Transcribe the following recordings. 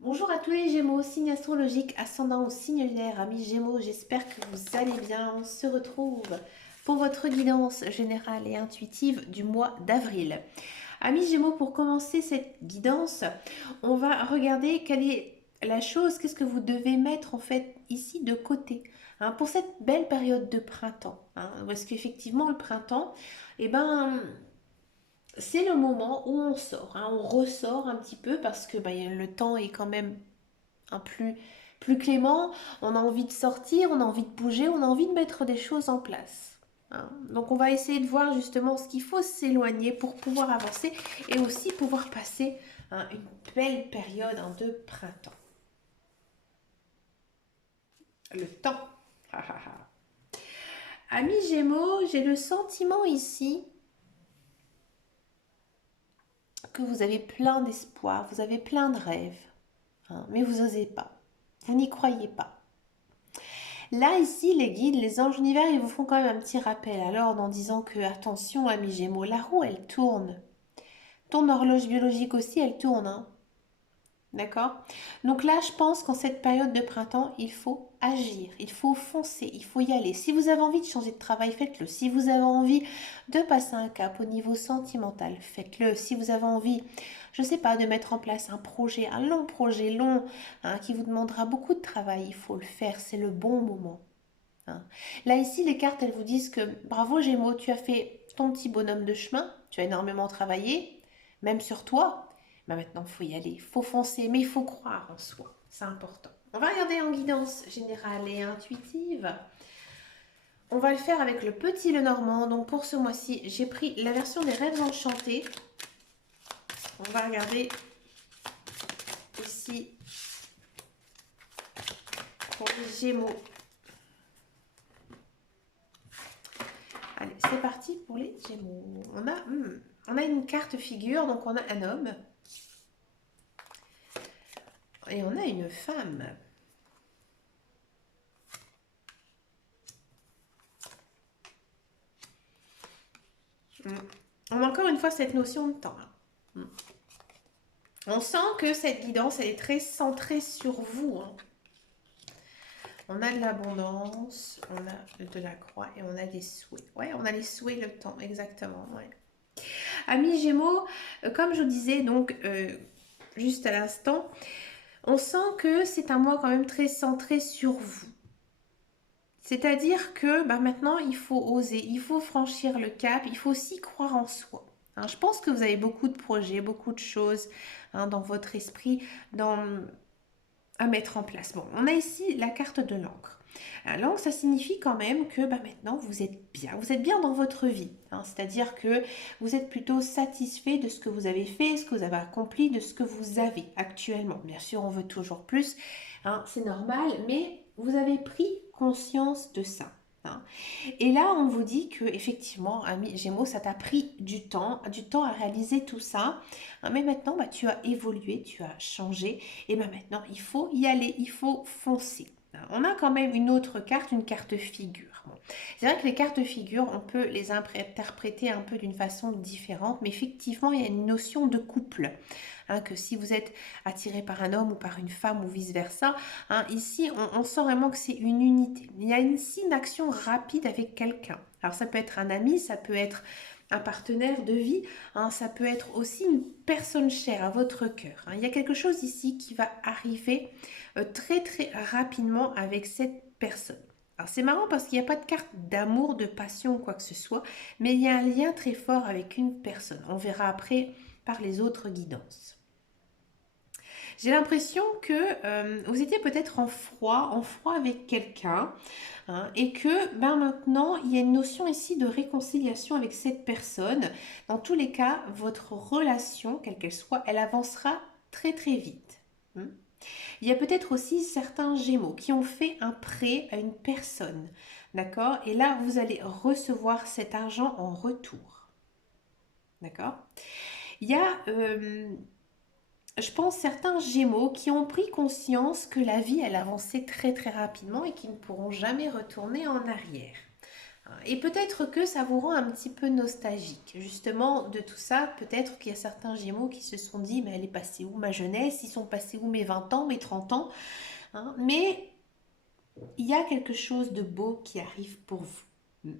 Bonjour à tous les Gémeaux, signe astrologique, ascendant au signe lunaire, amis Gémeaux, j'espère que vous allez bien. On se retrouve pour votre guidance générale et intuitive du mois d'avril. Amis Gémeaux, pour commencer cette guidance, on va regarder quelle est la chose, qu'est-ce que vous devez mettre en fait ici de côté pour cette belle période de printemps. Parce qu'effectivement, le printemps, eh ben, c'est le moment où on sort, on ressort un petit peu parce que le temps est quand même plus clément, on a envie de sortir, on a envie de bouger, on a envie de mettre des choses en place. Donc on va essayer de voir justement ce qu'il faut s'éloigner pour pouvoir avancer et aussi pouvoir passer une belle période de printemps. Le temps. Amis Gémeaux, j'ai le sentiment ici que vous avez plein d'espoir, vous avez plein de rêves, mais vous n'osez pas, vous n'y croyez pas. Là, ici, les guides, les anges univers, ils vous font quand même un petit rappel à l'ordre en disant que, attention, amis Gémeaux, la roue, elle tourne. Ton horloge biologique aussi, elle tourne. D'accord? Donc là, je pense qu'en cette période de printemps, il faut agir, il faut foncer, il faut y aller. Si vous avez envie de changer de travail, faites-le. Si vous avez envie de passer un cap au niveau sentimental, faites-le. Si vous avez envie, je ne sais pas, de mettre en place un projet, un long projet long, qui vous demandera beaucoup de travail, il faut le faire. C'est le bon moment. Là, ici, les cartes, elles vous disent que bravo Gémeaux, tu as fait ton petit bonhomme de chemin, tu as énormément travaillé, même sur toi. Mais maintenant, il faut y aller, il faut foncer, mais il faut croire en soi. C'est important. On va regarder en guidance générale et intuitive. On va le faire avec le petit Lenormand. Donc pour ce mois-ci, j'ai pris la version des rêves enchantés. On va regarder ici pour les Gémeaux. Allez, c'est parti pour les Gémeaux. On a une carte figure, donc on a un homme et on a une femme. On a encore une fois cette notion de temps. On sent que cette guidance, elle est très centrée sur vous. On a de l'abondance, on a de la croix et on a des souhaits. Ouais, on a les souhaits, le temps, exactement. Ouais. Amis Gémeaux, comme je vous disais, donc, juste à l'instant, on sent que c'est un mois quand même très centré sur vous. C'est-à-dire que maintenant, il faut oser, il faut franchir le cap, il faut aussi croire en soi. Je pense que vous avez beaucoup de projets, beaucoup de choses dans votre esprit à mettre en place. Bon, on a ici la carte de l'encre. L'encre, ça signifie quand même que maintenant, vous êtes bien dans votre vie. C'est-à-dire que vous êtes plutôt satisfait de ce que vous avez fait, ce que vous avez accompli, de ce que vous avez actuellement. Bien sûr, on veut toujours plus, c'est normal, mais vous avez pris conscience de ça. Et là, on vous dit que effectivement, ami Gémeaux, ça t'a pris du temps à réaliser tout ça. Mais maintenant, tu as évolué, tu as changé. Et maintenant, il faut y aller, il faut foncer. On a quand même une autre carte, une carte figure. Bon. C'est vrai que les cartes figures, on peut les interpréter un peu d'une façon différente, mais effectivement, il y a une notion de couple. Que si vous êtes attiré par un homme ou par une femme ou vice-versa, ici, on sent vraiment que c'est une unité. Il y a ici une action rapide avec quelqu'un. Alors ça peut être un ami, ça peut être un partenaire de vie, ça peut être aussi une personne chère à votre cœur. Il y a quelque chose ici qui va arriver très très rapidement avec cette personne. Alors c'est marrant parce qu'il n'y a pas de carte d'amour, de passion ou quoi que ce soit, mais il y a un lien très fort avec une personne. On verra après par les autres guidances. J'ai l'impression que vous étiez peut-être en froid avec quelqu'un, et que maintenant il y a une notion ici de réconciliation avec cette personne. Dans tous les cas, votre relation, quelle qu'elle soit, elle avancera très très vite. Il y a peut-être aussi certains Gémeaux qui ont fait un prêt à une personne, d'accord? Et là, vous allez recevoir cet argent en retour, d'accord? Il y a je pense, certains Gémeaux qui ont pris conscience que la vie, elle avançait très très rapidement et qui ne pourront jamais retourner en arrière. Et peut-être que ça vous rend un petit peu nostalgique. Justement, de tout ça, peut-être qu'il y a certains Gémeaux qui se sont dit, mais elle est passée où ma jeunesse? Ils sont passés où mes 20 ans, mes 30 ans? Mais il y a quelque chose de beau qui arrive pour vous.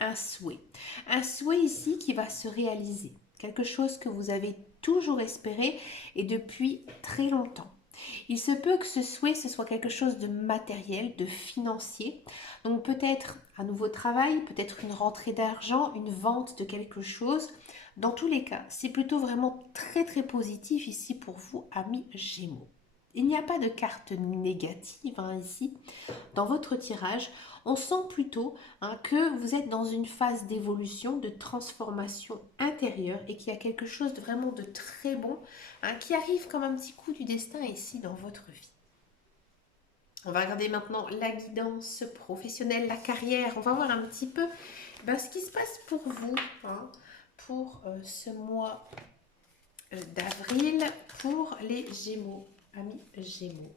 Un souhait. Un souhait ici qui va se réaliser. Quelque chose que vous avez toujours espéré et depuis très longtemps. Il se peut que ce souhait, ce soit quelque chose de matériel, de financier. Donc peut-être un nouveau travail, peut-être une rentrée d'argent, une vente de quelque chose. Dans tous les cas, c'est plutôt vraiment très très positif ici pour vous, amis Gémeaux. Il n'y a pas de carte négative ici dans votre tirage. On sent plutôt que vous êtes dans une phase d'évolution, de transformation intérieure et qu'il y a quelque chose de vraiment de très bon qui arrive comme un petit coup du destin ici dans votre vie. On va regarder maintenant la guidance professionnelle, la carrière. On va voir un petit peu ce qui se passe pour vous pour ce mois d'avril pour les Gémeaux, amis Gémeaux.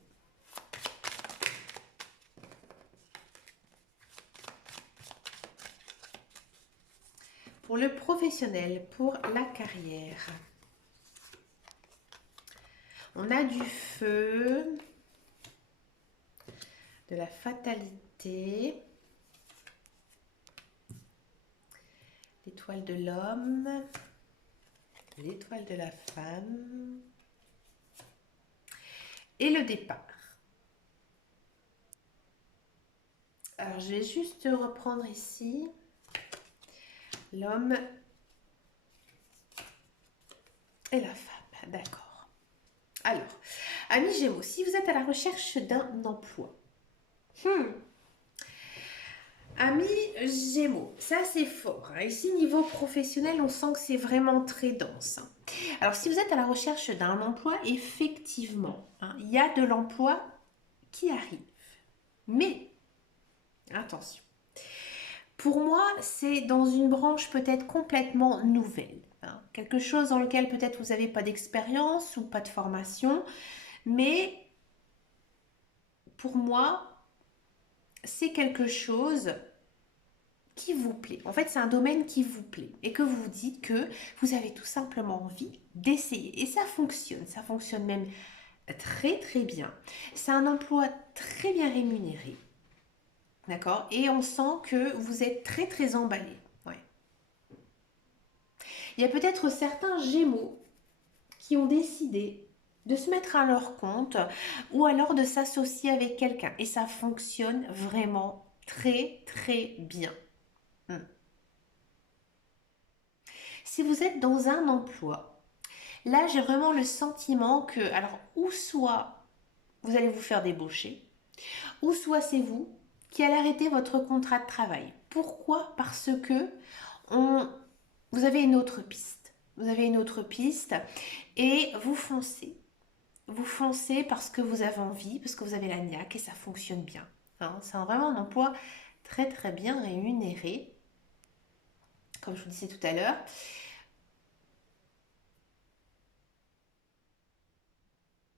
Pour le professionnel, pour la carrière, on a du feu, de la fatalité, l'étoile de l'homme, l'étoile de la femme et le départ. Alors, je vais juste reprendre ici l'homme et la femme. D'accord. Alors, amis Gémeaux, si vous êtes à la recherche d'un emploi, amis Gémeaux, ça c'est fort. Ici, niveau professionnel, on sent que c'est vraiment très dense. Alors, si vous êtes à la recherche d'un emploi, effectivement, il y a de l'emploi qui arrive. Mais, attention, pour moi, c'est dans une branche peut-être complètement nouvelle. Quelque chose dans lequel peut-être vous n'avez pas d'expérience ou pas de formation. Mais, pour moi, c'est quelque chose qui vous plaît. En fait, c'est un domaine qui vous plaît et que vous vous dites que vous avez tout simplement envie d'essayer. Et ça fonctionne même très très bien. C'est un emploi très bien rémunéré. D'accord? Et on sent que vous êtes très très emballé. Ouais. Il y a peut-être certains Gémeaux qui ont décidé de se mettre à leur compte ou alors de s'associer avec quelqu'un. Et ça fonctionne vraiment très très bien. Si vous êtes dans un emploi, là j'ai vraiment le sentiment que, alors, ou soit vous allez vous faire débaucher, ou soit c'est vous qui allez arrêter votre contrat de travail. Pourquoi? Parce que vous avez une autre piste. Vous avez une autre piste et vous foncez. Vous foncez parce que vous avez envie, parce que vous avez la niaque et ça fonctionne bien. C'est vraiment un emploi très très bien rémunéré, comme je vous disais tout à l'heure.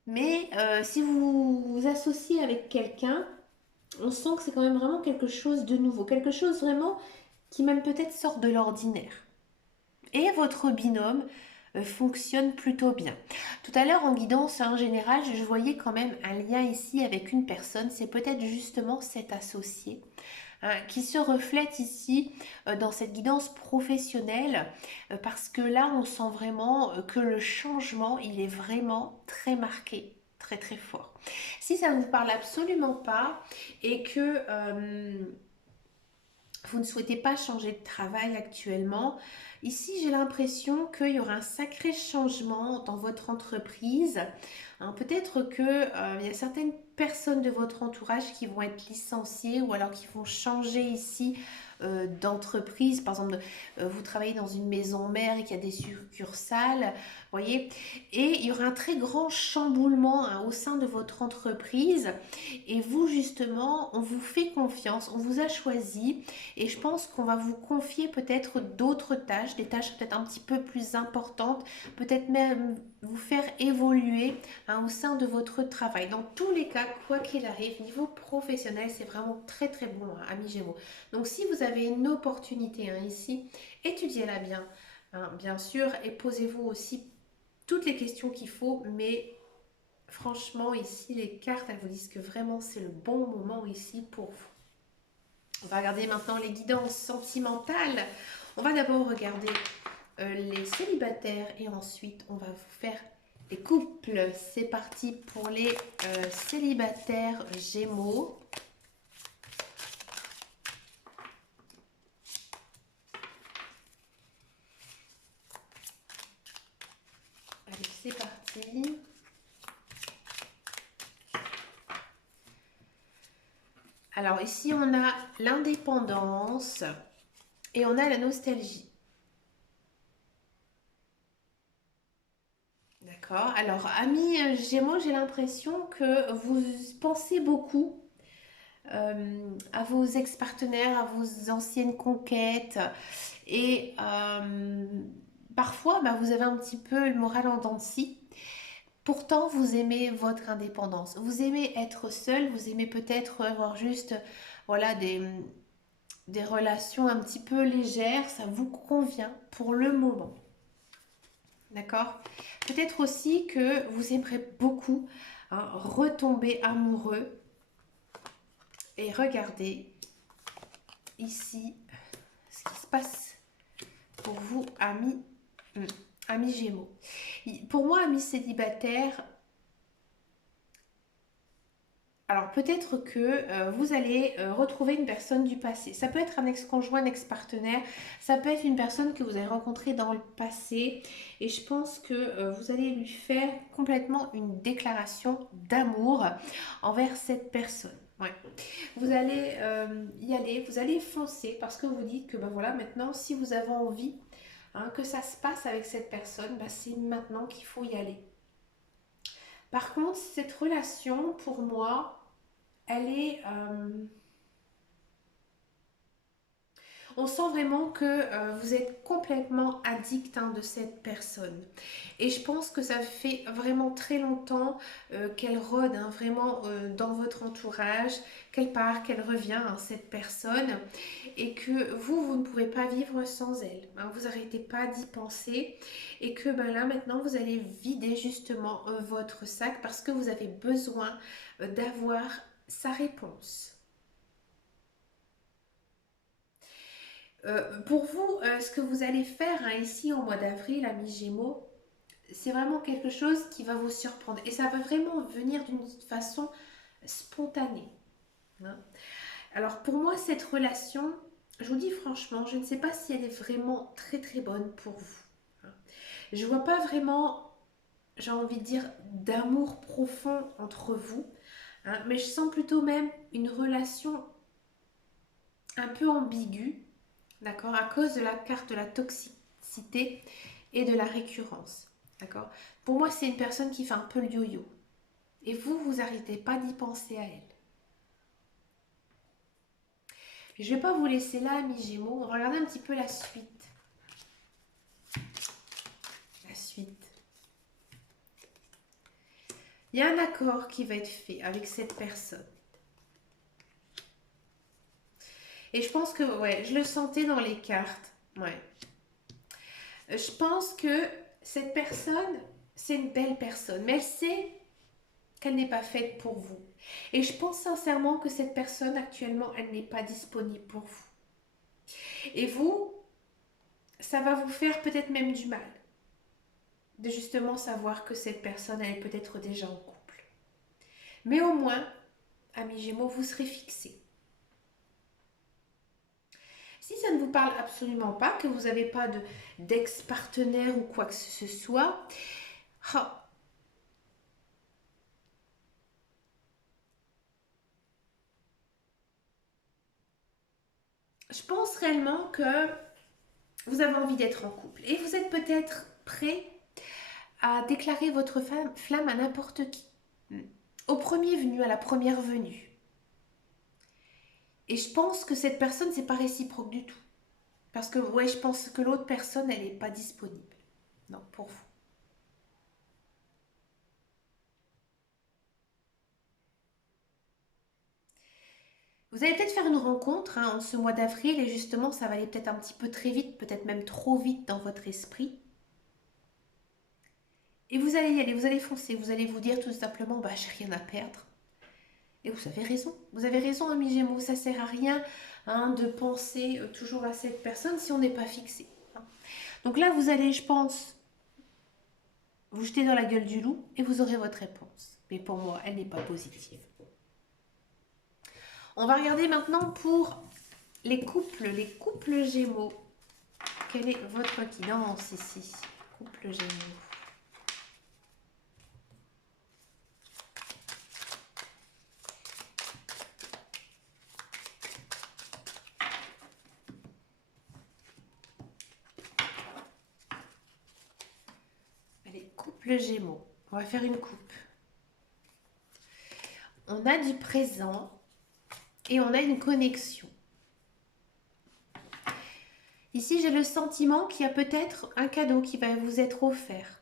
Mais si vous vous associez avec quelqu'un, on sent que c'est quand même vraiment quelque chose de nouveau, quelque chose vraiment qui même peut-être sort de l'ordinaire. Et votre binôme fonctionne plutôt bien. Tout à l'heure en guidance en général, je voyais quand même un lien ici avec une personne, c'est peut-être justement cet associé qui se reflète ici dans cette guidance professionnelle parce que là on sent vraiment que le changement il est vraiment très marqué, très très fort. Si ça ne vous parle absolument pas et que vous ne souhaitez pas changer de travail actuellement, ici j'ai l'impression qu'il y aura un sacré changement dans votre entreprise. Peut-être qu'il y a certaines personnes de votre entourage qui vont être licenciées ou alors qui vont changer ici d'entreprise. Par exemple, vous travaillez dans une maison mère et qu'il y a des succursales, voyez, et il y aura un très grand chamboulement au sein de votre entreprise. Et vous, justement, on vous fait confiance, on vous a choisi et je pense qu'on va vous confier peut-être d'autres tâches, des tâches peut-être un petit peu plus importantes, peut-être même vous faire évoluer hein, au sein de votre travail. Dans tous les cas, quoi qu'il arrive, niveau professionnel, c'est vraiment très très bon, hein, amis Gémeaux. Donc si vous avez une opportunité hein, ici, étudiez-la bien, hein, bien sûr, et posez-vous aussi toutes les questions qu'il faut, mais franchement, ici, les cartes, elles vous disent que vraiment, c'est le bon moment ici pour vous. On va regarder maintenant les guidances sentimentales. On va d'abord regarder les célibataires et ensuite on va vous faire les couples. C'est parti pour les célibataires Gémeaux. Allez, c'est parti. Alors ici on a l'indépendance et on a la nostalgie. D'accord. Alors amis Gémeaux, j'ai l'impression que vous pensez beaucoup à vos ex-partenaires, à vos anciennes conquêtes. Et parfois, bah, vous avez un petit peu le moral en dents de scie. Pourtant, vous aimez votre indépendance. Vous aimez être seul. Vous aimez peut-être avoir juste voilà, des relations un petit peu légères. Ça vous convient pour le moment. D'accord. Peut-être aussi que vous aimerez beaucoup hein, retomber amoureux. Et regardez ici ce qui se passe pour vous, amis, amis Gémeaux. Pour moi, amis célibataires, alors peut-être que vous allez retrouver une personne du passé. Ça peut être un ex-conjoint, un ex-partenaire, ça peut être une personne que vous avez rencontrée dans le passé. Et je pense que vous allez lui faire complètement une déclaration d'amour envers cette personne. Ouais. Vous allez y aller, vous allez foncer parce que vous dites que ben voilà, maintenant, si vous avez envie hein, que ça se passe avec cette personne, ben c'est maintenant qu'il faut y aller. Par contre, cette relation, pour moi, elle est... on sent vraiment que vous êtes complètement addict hein, de cette personne. Et je pense que ça fait vraiment très longtemps qu'elle rôde hein, vraiment dans votre entourage, qu'elle part, qu'elle revient, hein, cette personne, et que vous ne pouvez pas vivre sans elle. Hein, vous n'arrêtez pas d'y penser, et que ben, là maintenant vous allez vider justement votre sac parce que vous avez besoin d'avoir sa réponse. Pour vous, ce que vous allez faire hein, ici au mois d'avril, amis Gémeaux, c'est vraiment quelque chose qui va vous surprendre. Et ça va vraiment venir d'une façon spontanée. Hein. Alors pour moi, cette relation, je vous dis franchement, je ne sais pas si elle est vraiment très très bonne pour vous. Hein. Je ne vois pas vraiment, j'ai envie de dire, d'amour profond entre vous. Hein, mais je sens plutôt même une relation un peu ambiguë. D'accord, à cause de la carte de la toxicité et de la récurrence. D'accord. Pour moi, c'est une personne qui fait un peu le yo-yo. Et vous, vous n'arrêtez pas d'y penser à elle. Je ne vais pas vous laisser là, amis Gémeaux. On va regarder un petit peu la suite. La suite. Il y a un accord qui va être fait avec cette personne. Et je pense que, ouais, je le sentais dans les cartes. Ouais. Je pense que cette personne, c'est une belle personne. Mais elle sait qu'elle n'est pas faite pour vous. Et je pense sincèrement que cette personne actuellement, elle n'est pas disponible pour vous. Et vous, ça va vous faire peut-être même du mal de justement savoir que cette personne, elle est peut-être déjà en couple. Mais au moins, amis Gémeaux, vous serez fixés. Si ça ne vous parle absolument pas, que vous n'avez pas d'ex-partenaire ou quoi que ce soit, oh, je pense réellement que vous avez envie d'être en couple. Et vous êtes peut-être prêt à déclarer votre flamme à n'importe qui. Au premier venu, à la première venue. Et je pense que cette personne, c'est pas réciproque du tout. Parce que, ouais, je pense que l'autre personne, elle n'est pas disponible. Non, pour vous. Vous allez peut-être faire une rencontre en ce mois d'avril et justement, ça va aller peut-être un petit peu très vite, peut-être même trop vite dans votre esprit. Et vous allez y aller, vous allez foncer, vous allez vous dire tout simplement, bah, j'ai rien à perdre. Et vous avez raison, ami Gémeaux, ça sert à rien de penser toujours à cette personne si on n'est pas fixé. Donc là, vous allez, je pense, vous jeter dans la gueule du loup et vous aurez votre réponse. Mais pour moi, elle n'est pas positive. On va regarder maintenant pour les couples Gémeaux. Quelle est votre guidance ici? Couple Gémeaux. Allez, couple Gémeaux. On va faire une coupe. On a du présent et on a une connexion. Ici, j'ai le sentiment qu'il y a peut-être un cadeau qui va vous être offert.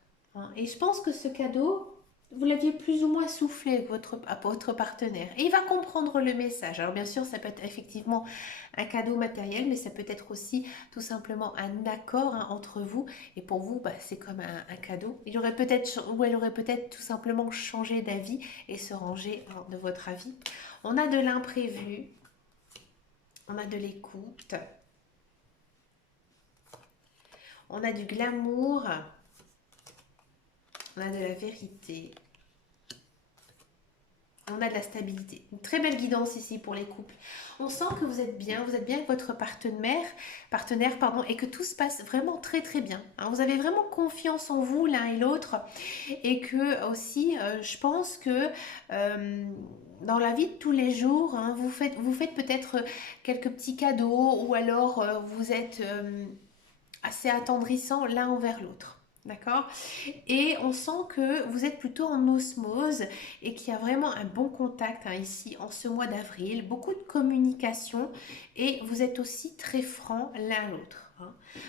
Et je pense que ce cadeau, vous l'aviez plus ou moins soufflé à votre partenaire. Et il va comprendre le message. Alors bien sûr, ça peut être effectivement un cadeau matériel, mais ça peut être aussi tout simplement un accord entre vous. Et pour vous, c'est comme un cadeau. Il aurait peut-être, ou elle aurait peut-être tout simplement changé d'avis et se ranger de votre avis. On a de l'imprévu. On a de l'écoute. On a du glamour, on a de la vérité, on a de la stabilité. Une très belle guidance ici pour les couples. On sent que vous êtes bien avec votre partenaire, et que tout se passe vraiment très très bien. Vous avez vraiment confiance en vous l'un et l'autre et que aussi, je pense que dans la vie de tous les jours, vous faites peut-être quelques petits cadeaux ou alors vous êtes assez attendrissant l'un envers l'autre. D'accord? Et on sent que vous êtes plutôt en osmose et qu'il y a vraiment un bon contact ici en ce mois d'avril, beaucoup de communication et vous êtes aussi très francs l'un l'autre.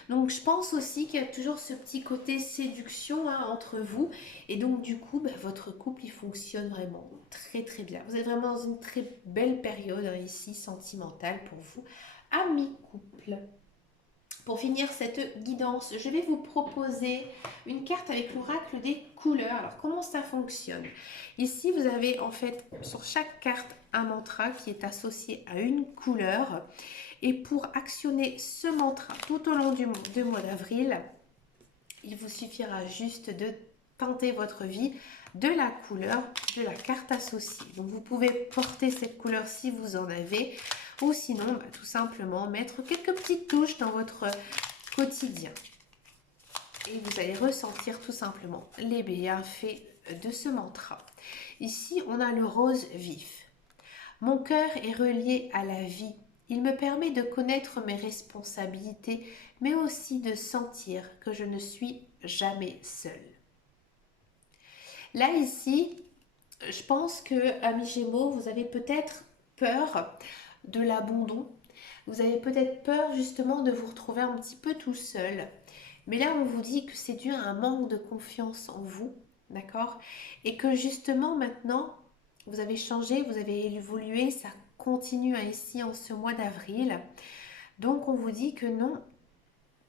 Donc je pense aussi qu'il y a toujours ce petit côté séduction entre vous et donc du coup votre couple il fonctionne vraiment très très bien. Vous êtes vraiment dans une très belle période ici sentimentale pour vous, amis couple. Pour finir cette guidance, je vais vous proposer une carte avec l'oracle des couleurs. Alors, comment ça fonctionne? Ici, vous avez en fait sur chaque carte un mantra qui est associé à une couleur. Et pour actionner ce mantra tout au long du mois d'avril, il vous suffira juste de tenter votre vie de la couleur de la carte associée. Donc, vous pouvez porter cette couleur si vous en avez. Ou sinon, tout simplement mettre quelques petites touches dans votre quotidien. Et vous allez ressentir tout simplement les bienfaits de ce mantra. Ici, on a le rose vif. Mon cœur est relié à la vie. Il me permet de connaître mes responsabilités, mais aussi de sentir que je ne suis jamais seule. Là, ici, je pense que, amis Gémeaux, vous avez peut-être peur de l'abandon. Vous avez peut-être peur justement de vous retrouver un petit peu tout seul. Mais là, on vous dit que c'est dû à un manque de confiance en vous, d'accord? Et que justement maintenant, vous avez changé, vous avez évolué, ça continue ici en ce mois d'avril. Donc, on vous dit que non,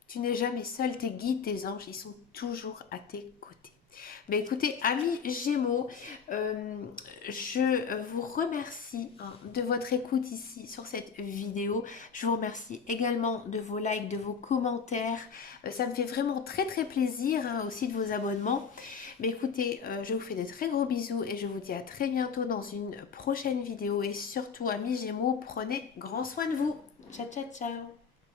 tu n'es jamais seul, tes guides, tes anges, ils sont toujours à tes côtés. Mais écoutez, amis Gémeaux, je vous remercie de votre écoute ici sur cette vidéo. Je vous remercie également de vos likes, de vos commentaires. Ça me fait vraiment très très plaisir aussi de vos abonnements. Mais écoutez, je vous fais de très gros bisous et je vous dis à très bientôt dans une prochaine vidéo. Et surtout, amis Gémeaux, prenez grand soin de vous. Ciao, ciao, ciao.